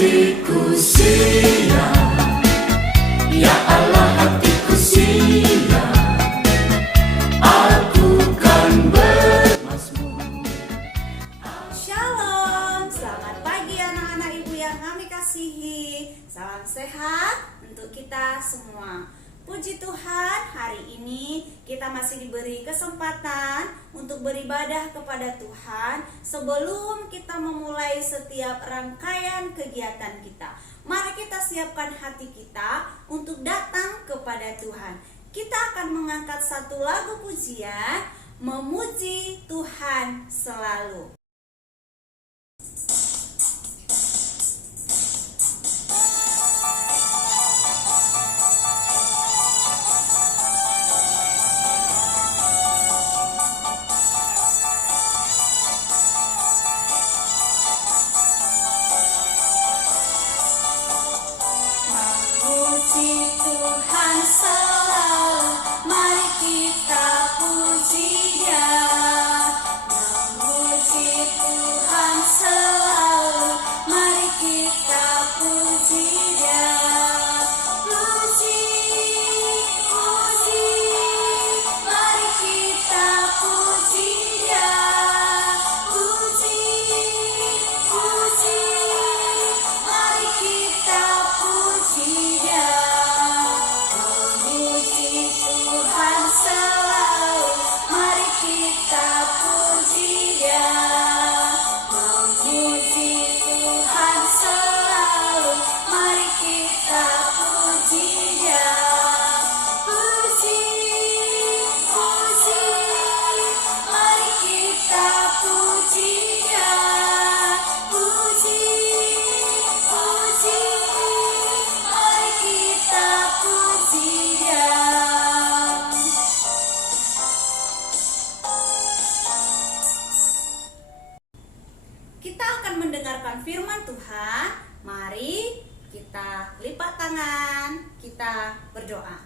hatiku siap, ya Allah hatiku siap, aku kan bermazmur. Shalom, selamat pagi anak-anak ibu yang kami kasihi. Salam sehat untuk kita semua. Puji Tuhan, hari ini kita masih diberi kesempatan untuk beribadah kepada Tuhan sebelum kita memulai setiap rangkaian kegiatan kita. Mari kita siapkan hati kita untuk datang kepada Tuhan. Kita akan mengangkat satu lagu pujian, memuji Tuhan selalu. Puji Tuhan selalu, mari kita puji Dia. Memuji Tuhan selalu, mari kita puji Dia. Puji, puji, mari kita puji Dia. Puji, puji, mari kita puji Dia. Memuji Tuhan selalu, mari kita puji Dia. Memuji Tuhan selalu, mari kita puji Dia. Puji, puji, mari kita puji Dia. Puji, puji, mari kita puji Dia. Kita akan mendengarkan firman Tuhan. Mari kita lipat tangan, kita berdoa.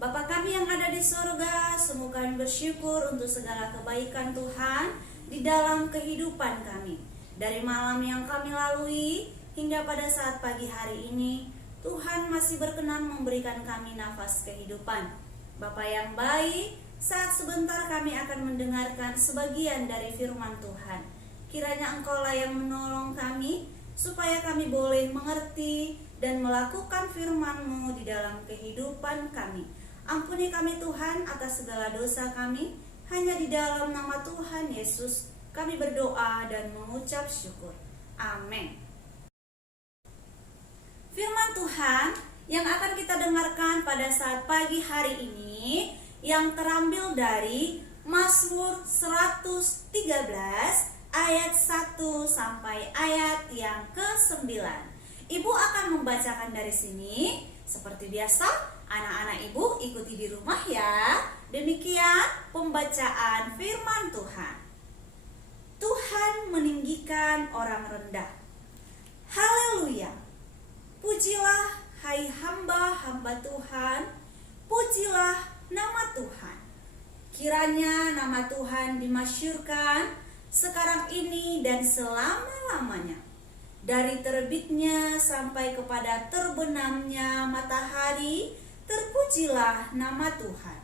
Bapa kami yang ada di surga, semoga kami bersyukur untuk segala kebaikan Tuhan di dalam kehidupan kami. Dari malam yang kami lalui hingga pada saat pagi hari ini, Tuhan masih berkenan memberikan kami nafas kehidupan. Bapa yang baik, saat sebentar kami akan mendengarkan sebagian dari firman Tuhan. Kiranya Engkaulah yang menolong kami, supaya kami boleh mengerti dan melakukan firman-Mu di dalam kehidupan kami. Ampuni kami Tuhan atas segala dosa kami. Hanya di dalam nama Tuhan Yesus kami berdoa dan mengucap syukur. Amin. Firman Tuhan yang akan kita dengarkan pada saat pagi hari ini yang terambil dari Mazmur 113 ayat 1 sampai ayat yang ke-9. Ibu akan membacakan dari sini. Seperti biasa, anak-anak ibu ikuti di rumah ya. Demikian pembacaan firman Tuhan. Tuhan meninggikan orang rendah. Haleluya. Pujilah hai hamba-hamba Tuhan. Pujilah nama Tuhan. Kiranya nama Tuhan dimasyhurkan sekarang ini dan selama-lamanya. Dari terbitnya sampai kepada terbenamnya matahari, terpujilah nama Tuhan.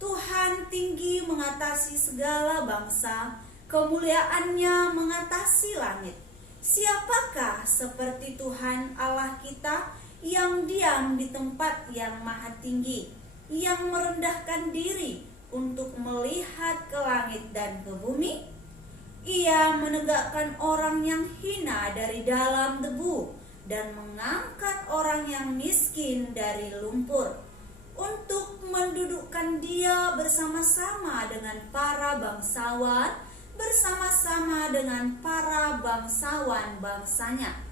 Tuhan tinggi mengatasi segala bangsa, kemuliaannya mengatasi langit. Siapakah seperti Tuhan Allah kita yang diam di tempat yang maha tinggi, yang merendahkan diri untuk melihat ke langit dan ke bumi? Ia menegakkan orang yang hina dari dalam debu dan mengangkat orang yang miskin dari lumpur, untuk mendudukkan dia bersama-sama dengan para bangsawan, bersama-sama dengan para bangsawan bangsanya.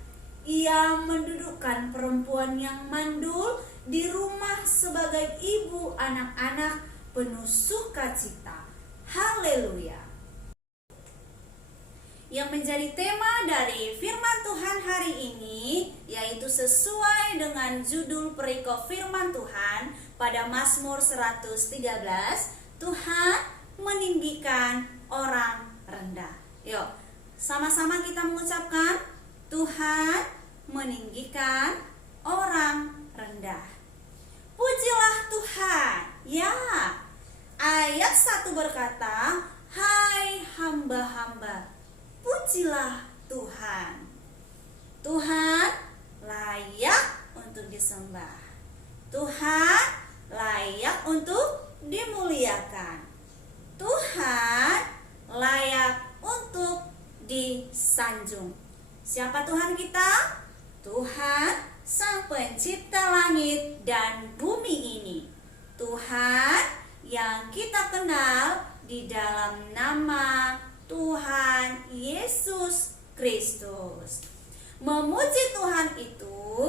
Ia mendudukkan perempuan yang mandul di rumah sebagai ibu anak-anak penuh sukacita. Haleluya. Yang menjadi tema dari firman Tuhan hari ini, yaitu sesuai dengan judul perikop firman Tuhan pada Mazmur 113, Tuhan meninggikan orang rendah. Yuk, sama-sama kita mengucapkan, Tuhan meninggikan orang rendah. Pujilah Tuhan. Ya, ayat 1 berkata, hai hamba-hamba, pujilah Tuhan. Tuhan layak untuk disembah. Tuhan layak untuk dimuliakan. Tuhan layak untuk disanjung. Siapa Tuhan kita? Tuhan Sang Pencipta langit dan bumi ini. Tuhan yang kita kenal di dalam nama Tuhan Yesus Kristus. Memuji Tuhan itu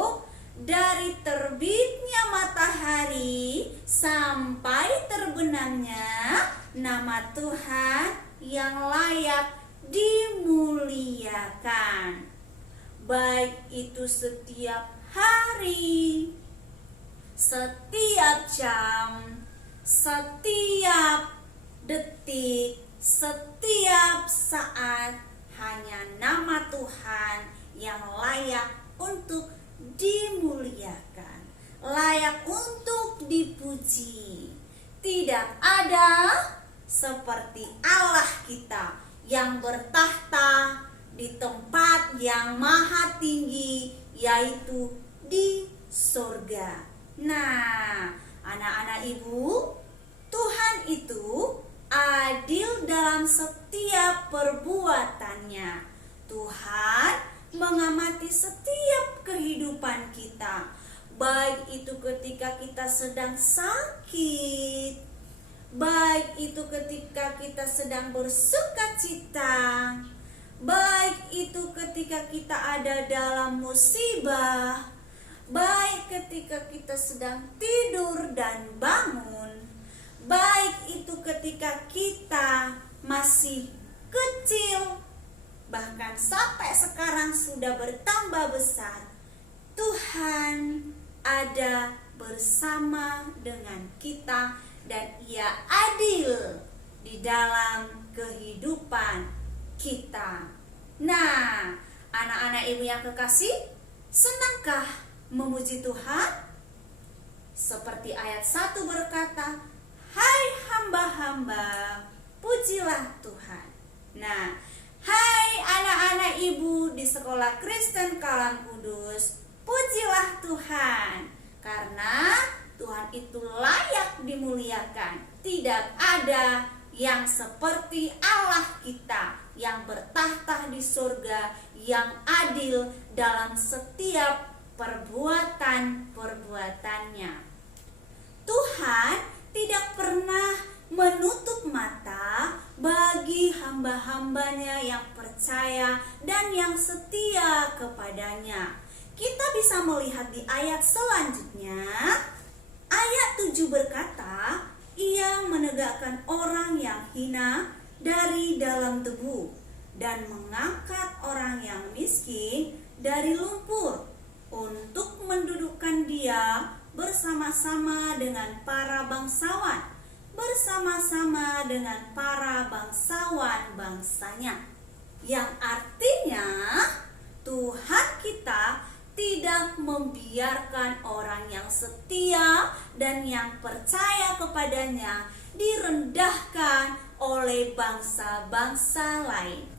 dari terbitnya matahari sampai terbenamnya nama Tuhan yang layak dimuliakan. Baik itu setiap hari, setiap jam, setiap detik, setiap saat, hanya nama Tuhan yang layak untuk dimuliakan, layak untuk dipuji. Tidak ada seperti Allah kita yang bertahta di tempat yang maha tinggi, yaitu di surga. Nah, anak-anak ibu, Tuhan itu adil dalam setiap perbuatannya. Tuhan mengamati setiap kehidupan kita, baik itu ketika kita sedang sakit, baik itu ketika kita sedang bersuka cita, baik itu ketika kita ada dalam musibah, baik ketika kita sedang tidur dan bangun, baik itu ketika kita masih kecil, bahkan sampai sekarang sudah bertambah besar. Tuhan ada bersama dengan kita dan Ia adil di dalam kehidupan kita. Nah, anak-anak ibu yang kekasih, senangkah memuji Tuhan? Seperti ayat 1 berkata, hai hamba-hamba, pujilah Tuhan. Nah, hai anak-anak ibu di sekolah Kristen Kalang Kudus, pujilah Tuhan, karena Tuhan itu layak dimuliakan. Tidak ada yang seperti Allah kita yang bertahta di surga, yang adil dalam setiap perbuatan-perbuatannya. Tuhan tidak pernah menutup mata bagi hamba-hambanya yang percaya dan yang setia kepadanya. Kita bisa melihat di ayat selanjutnya. Ayat 7 berkata, Ia menegakkan orang yang hina dari dalam debu dan mengangkat orang yang miskin dari lumpur, untuk mendudukkan dia bersama-sama dengan para bangsawan, bersama-sama dengan para bangsawan bangsanya. Yang artinya Tuhan kita tidak membiarkan orang yang setia dan yang percaya kepadanya direndahkan oleh bangsa-bangsa lain.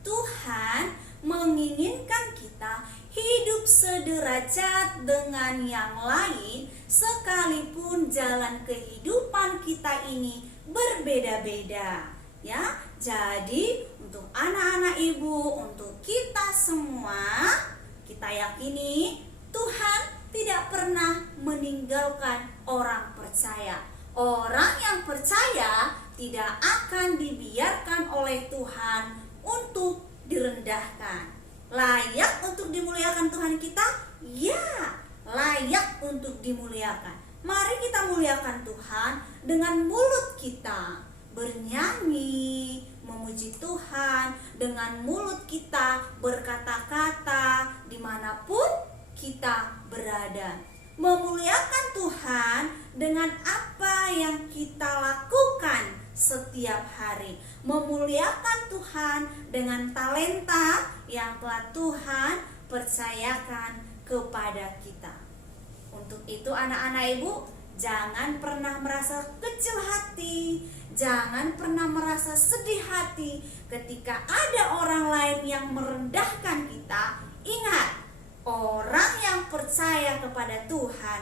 Tuhan menginginkan kita hidup sederajat dengan yang lain, sekalipun jalan kehidupan kita ini berbeda-beda. Ya, jadi untuk anak-anak ibu, untuk kita semua, kita yakini Tuhan tidak pernah meninggalkan orang percaya. Orang yang percaya tidak akan dibiarkan oleh Tuhan untuk direndahkan. Layak untuk dimuliakan Tuhan kita? Ya, layak untuk dimuliakan. Mari kita muliakan Tuhan dengan mulut kita, bernyanyi, memuji Tuhan dengan mulut kita, berkata-kata dimanapun kita berada. Memuliakan Tuhan dengan apa yang kita lakukan setiap hari, memuliakan Tuhan dengan talenta yang telah Tuhan percayakan kepada kita. Untuk itu anak-anak ibu, jangan pernah merasa kecil hati, jangan pernah merasa sedih hati ketika ada orang lain yang merendahkan kita. Ingat, orang yang percaya kepada Tuhan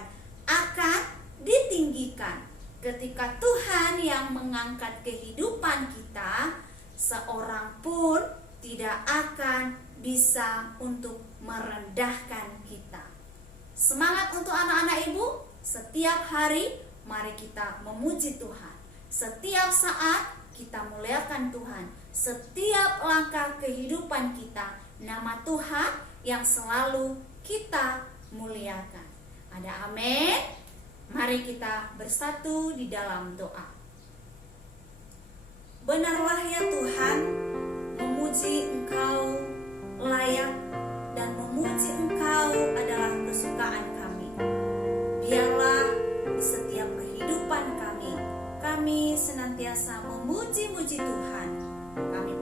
akan ditinggikan. Ketika Tuhan yang mengangkat kehidupan kita, seorang pun tidak akan bisa untuk merendahkan kita. Semangat untuk anak-anak ibu. Setiap hari mari kita memuji Tuhan. Setiap saat kita muliakan Tuhan. Setiap langkah kehidupan kita, nama Tuhan yang selalu kita muliakan. Ada amin? Mari kita bersatu di dalam doa. Benarlah ya Tuhan, memuji Engkau layak dan memuji Engkau adalah kesukaan kami. Biarlah di setiap kehidupan kami senantiasa memuji-muji Tuhan. Kami